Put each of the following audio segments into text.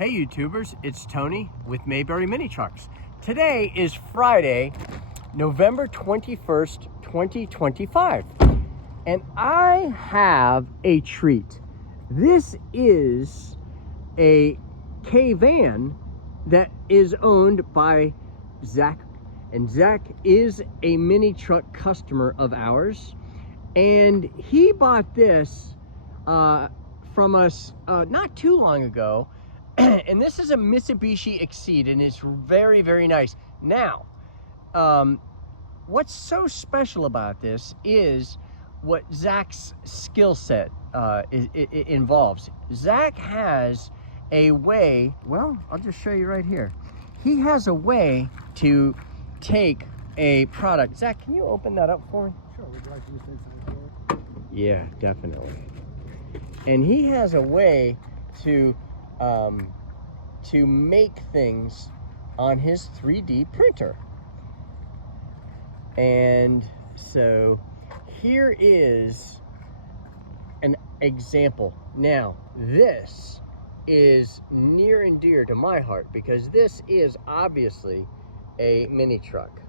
Hey YouTubers, it's Tony with Mayberry Mini Trucks. Today is Friday, November 21st, 2025, and I have a treat. This is a KEI van that is owned by Zack, and Zack is a mini truck customer of ours, and he bought this from us not too long ago. And this is a Mitsubishi Exceed, and it's very, very nice. Now, what's so special about this is what Zack's skill set involves. Zack has a way, well, I'll just show you right here. He has a way to take a product. Zack, can you open that up for me? Sure, would you like to say something for it? Yeah, definitely. And he has a way to make things on his 3D printer. And so here is an example. Now, this is near and dear to my heart because this is obviously a mini truck.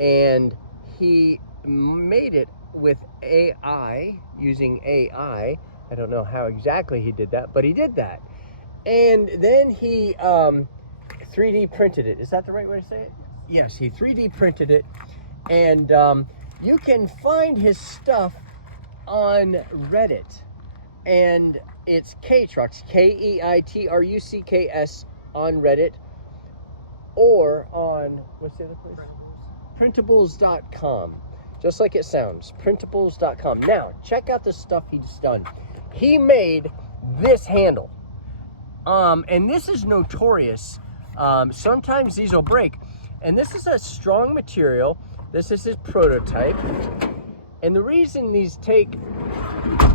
And he made it with AI, using AI. I don't know how exactly he did that, but he did that. And then he 3D printed it. Is that the right way to say it? Yes, he 3D printed it. And you can find his stuff on Reddit. And it's KEI Trucks, KEI on Reddit. Or on, what's the other place? Printables.com. Just like it sounds, printables.com. Now, check out the stuff he's done. He made this handle. And this is notorious. Sometimes these will break. And this is a strong material. This is his prototype. And the reason these take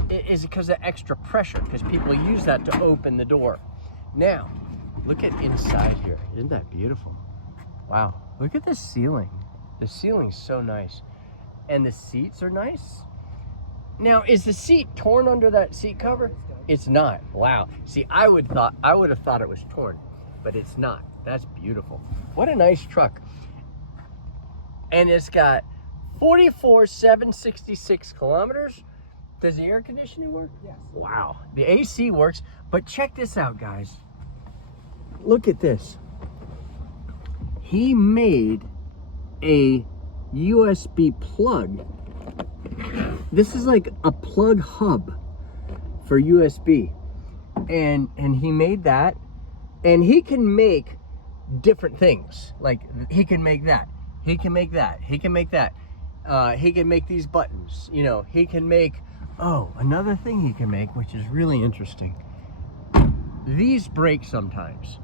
is because of extra pressure, because people use that to open the door. Now, look at inside here. Isn't that beautiful? Wow, look at the ceiling. The ceiling's so nice. And the seats are nice. Now, is the seat torn under that seat cover? It's not. Wow. See, I would have thought it was torn, but it's not. That's beautiful. What a nice truck. And it's got 44,766 kilometers. Does the air conditioning work? Yes. Wow. The AC works, but check this out, guys. Look at this. He made a USB plug. This is like a plug hub for USB, and he made that, and he can make different things. Like he can make that, he can make that, he can make that, he can make these buttons, you know, he can make, oh, another thing he can make, which is really interesting, these break sometimes,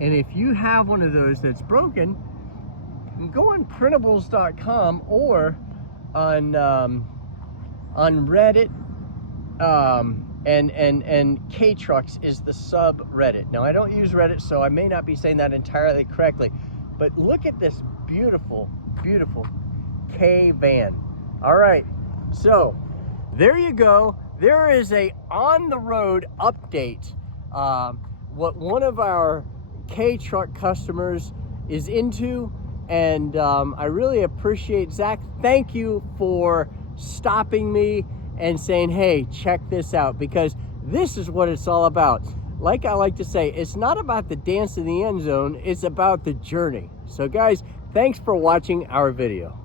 and if you have one of those that's broken, go on printables.com or on Reddit, and KEI Trucks is the subreddit. Now, I don't use Reddit, so I may not be saying that entirely correctly, but look at this beautiful, beautiful KEI van. All right, so there you go. There is a on-the-road update, what one of our KEI Truck customers is into, and I really appreciate Zack. Thank you for stopping me and saying, hey, check this out, because this is what it's all about. Like I like to say, it's not about the dance in the end zone, it's about the journey. So guys, thanks for watching our video.